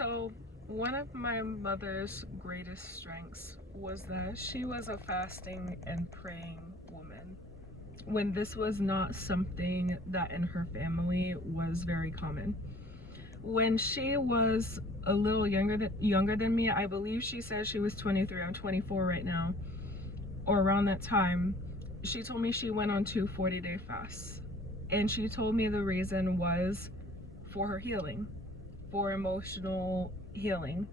So one of my mother's greatest strengths was that she was a fasting and praying woman, when this was not something that in her family was very common. When she was a little younger than me, I believe she said she was 23, I'm 24 right now, or around that time, she told me she went on 2 40-day fasts. And she told me the reason was for her healing, for emotional healing.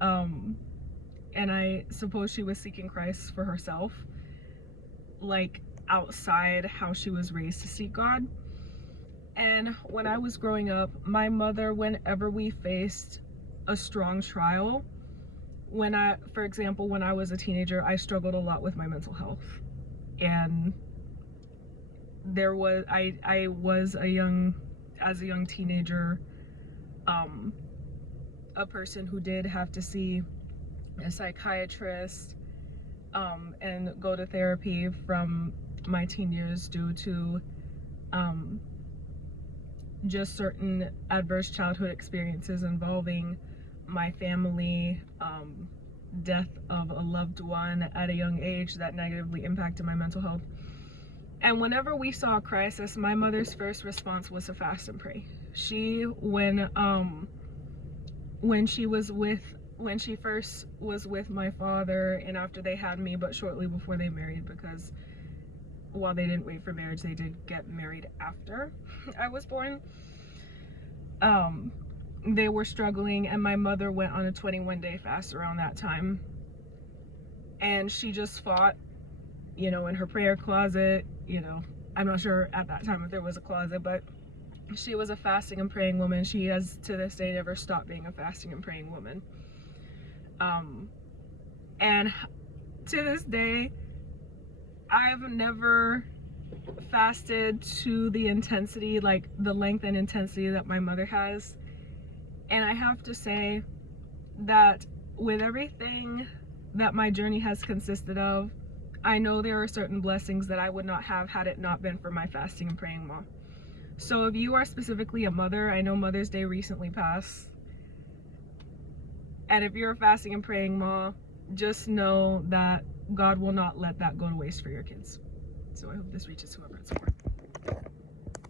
And I suppose she was seeking Christ for herself, like outside how she was raised to seek God. And when I was growing up, my mother, whenever we faced a strong trial, for example, when I was a teenager, I struggled a lot with my mental health. And I was as a young teenager, a person who did have to see a psychiatrist, and go to therapy from my teen years due to, just certain adverse childhood experiences involving my family, death of a loved one at a young age that negatively impacted my mental health. And whenever we saw a crisis, my mother's first response was to fast and pray. When she first was with my father, and after they had me, but shortly before they married, because while they didn't wait for marriage, they did get married after I was born. They were struggling, and my mother went on a 21-day fast around that time. And she just fought, in her prayer closet. I'm not sure at that time if there was a closet, but she was a fasting and praying woman. She has to this day never stopped being a fasting and praying woman. And to this day, I've never fasted to the intensity, like the length and intensity that my mother has. And I have to say that with everything that my journey has consisted of, I know there are certain blessings that I would not have had it not been for my fasting and praying mom. So if you are specifically a mother, I know Mother's Day recently passed, and if you're a fasting and praying mom, just know that God will not let that go to waste for your kids. So I hope this reaches whoever it's for.